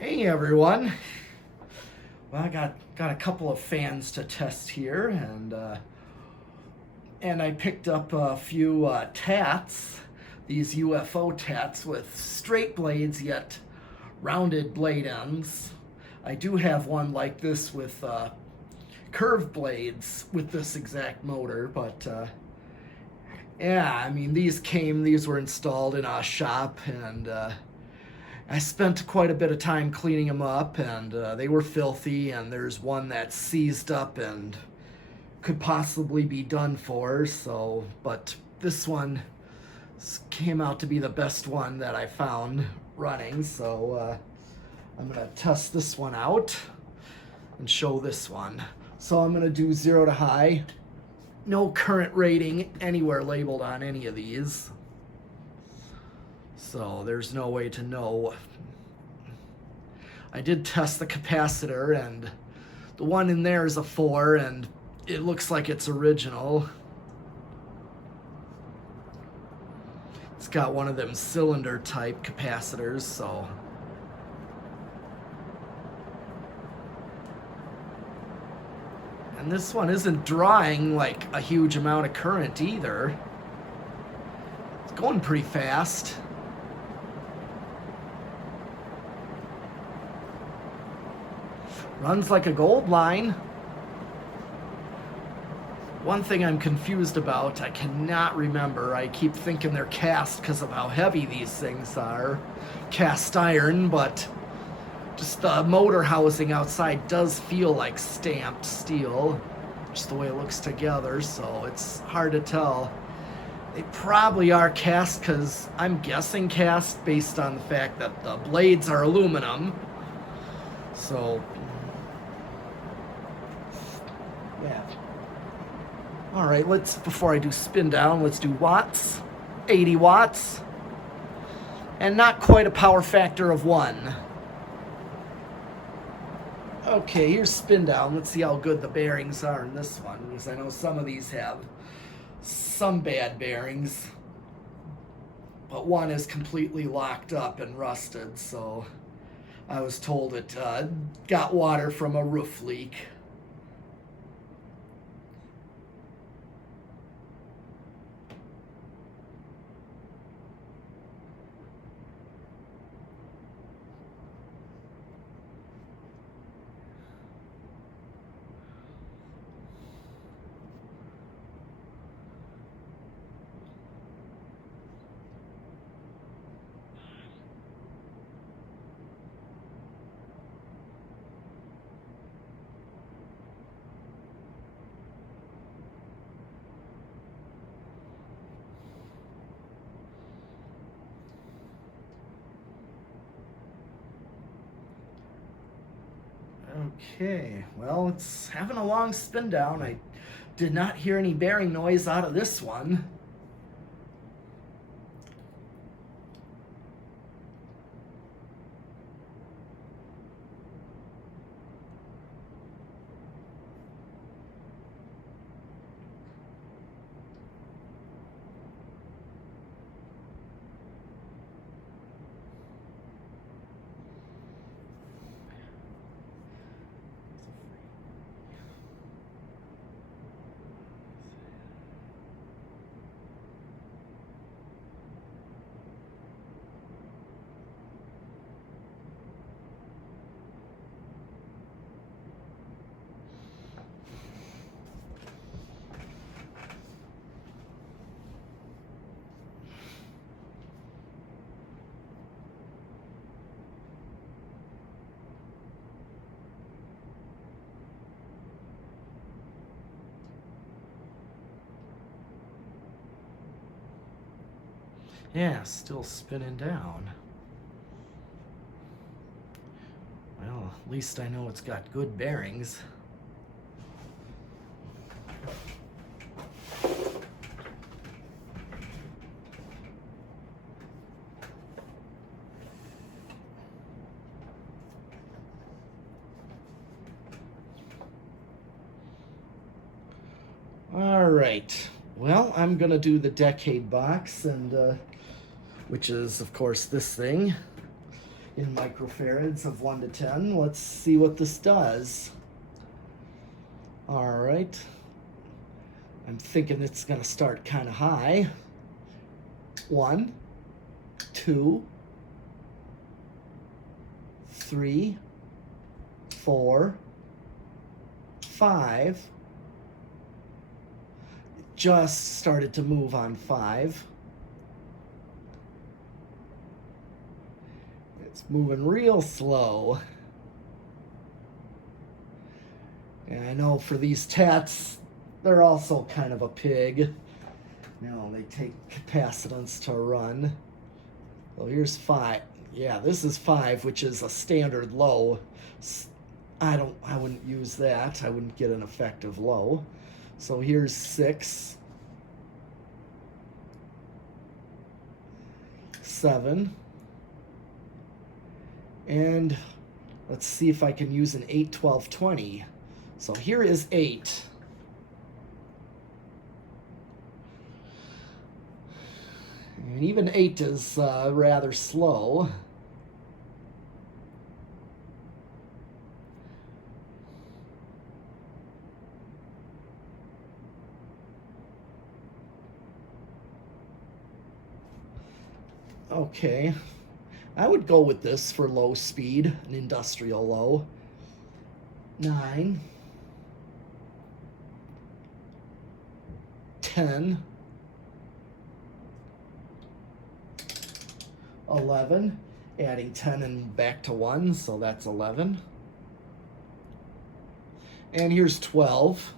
Hey everyone. Well, I got a couple of fans to test here, and I picked up a few TATs, these UFO TATs with straight blades yet rounded blade ends. I do have one like this with curved blades with this exact motor, but yeah, I mean these were installed in a shop, and I spent quite a bit of time cleaning them up, and they were filthy, and there's one that's seized up and could possibly be done for. So, but this one came out to be the best one that I found running. So I'm gonna test this one out and show this one. So I'm gonna do 0 to high. No current rating anywhere labeled on any of these. So there's no way to know. I did test the capacitor, and the one in there is a 4, and it looks like it's original. It's got one of them cylinder type capacitors, so. And this one isn't drawing like a huge amount of current either. It's going pretty fast. Runs like a gold line. One thing I'm confused about, I cannot remember. I keep thinking they're cast because of how heavy these things are. Cast iron, but just the motor housing outside does feel like stamped steel. Just the way it looks together, so it's hard to tell. They probably are cast because I'm guessing cast based on the fact that the blades are aluminum. So yeah. All right, before I do spin down, let's do watts. 80 watts. And not quite a power factor of 1. Okay, here's spin down. Let's see how good the bearings are in this one, because I know some of these have some bad bearings. But one is completely locked up and rusted, so I was told it got water from a roof leak. Okay, well, it's having a long spin down. I did not hear any bearing noise out of this one. Yeah, still spinning down. Well, at least I know it's got good bearings. All right. Well, I'm gonna do the decade box, and which is, of course, this thing. in microfarads of 1 to 10. Let's see what this does. All right. I'm thinking it's going to start kind of high. 1, 2, 3, 4, 5. It just started to move on 5. It's moving real slow. And I know for these TATs, they're also kind of a pig. You know, they take capacitance to run. Well, here's 5. Yeah, this is 5, which is a standard low. I wouldn't use that. I wouldn't get an effective low. So here's 6, 7, and let's see if I can use an 8, 12, 20. So here is 8. And even 8 is rather slow. Okay, I would go with this for low speed, an industrial low. 9, 10, 11, adding 10 and back to 1, so that's 11. And here's 12.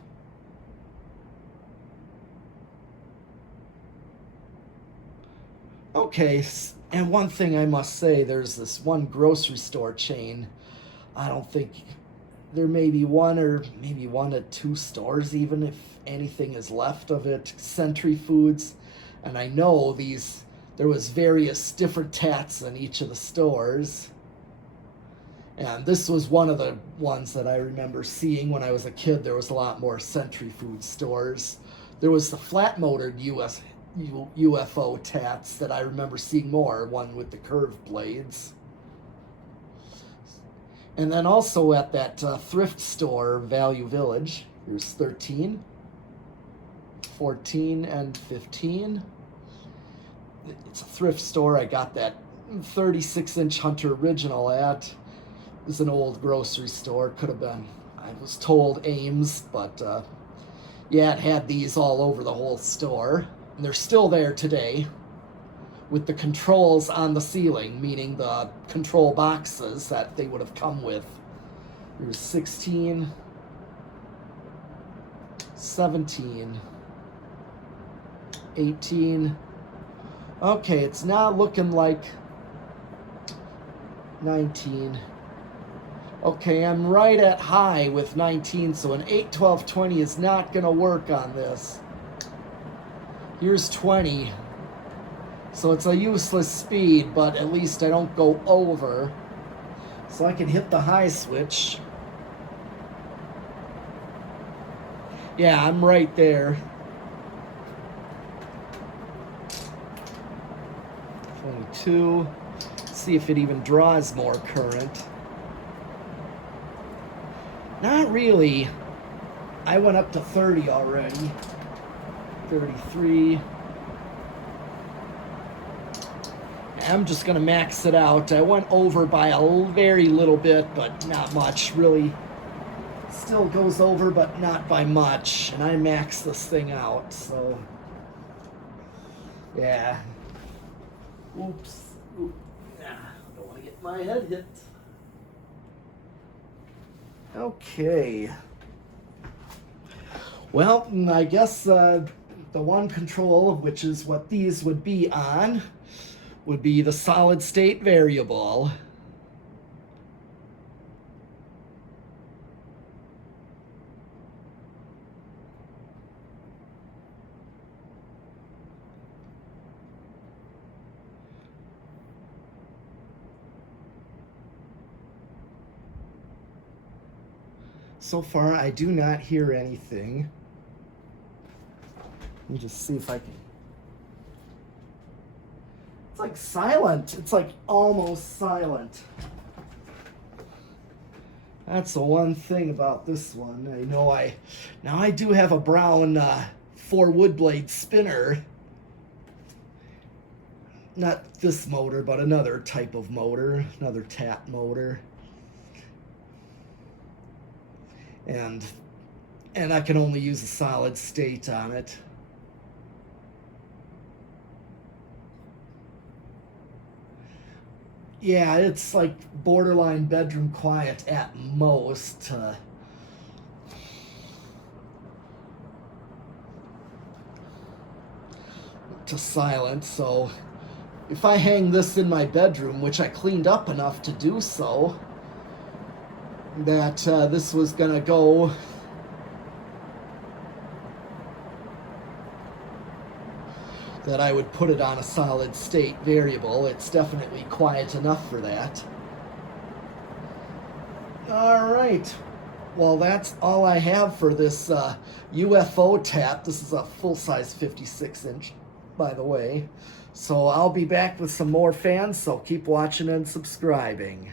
Okay, and one thing I must say, there's this one grocery store chain. I don't think, there may be one or maybe 1 to 2 stores even, if anything is left of it, Sentry Foods. And I know there was various different TATs in each of the stores. And this was one of the ones that I remember seeing when I was a kid. There was a lot more Sentry Foods stores. There was the flat-motored UFO TATs that I remember seeing more, one with the curved blades. And then also at that thrift store, Value Village, there's 13, 14, and 15. It's a thrift store. I got that 36-inch Hunter original at. It was an old grocery store. Could have been, I was told, Ames, but yeah, it had these all over the whole store. And they're still there today with the controls on the ceiling, meaning the control boxes that they would have come with. Here's 16, 17, 18. Okay, it's now looking like 19. Okay, I'm right at high with 19, so an 8, 12, 20 is not going to work on this. Here's 20. So it's a useless speed, but at least I don't go over. So I can hit the high switch. Yeah, I'm right there. 22. See if it even draws more current. Not really. I went up to 30 already. 33. I'm just going to max it out. I went over by a very little bit, but not much. Really, still goes over, but not by much. And I maxed this thing out, so yeah. Oops. Oop. Yeah, don't want to get my head hit. Okay. Well, I guess the one control, which is what these would be on, would be the solid state variable. So far, I do not hear anything. Let me just see if I can. It's like silent. It's like almost silent. That's the one thing about this one. I know I do have a brown 4 wood blade spinner. Not this motor, but another type of motor, another TAT motor. And I can only use a solid state on it. Yeah, it's like borderline bedroom quiet at most. To silent, so if I hang this in my bedroom, which I cleaned up enough to do so, that this was gonna go that I would put it on a solid state variable. It's definitely quiet enough for that. All right. Well, that's all I have for this UFO TAT. This is a full-size 56-inch, by the way. So I'll be back with some more fans, so keep watching and subscribing.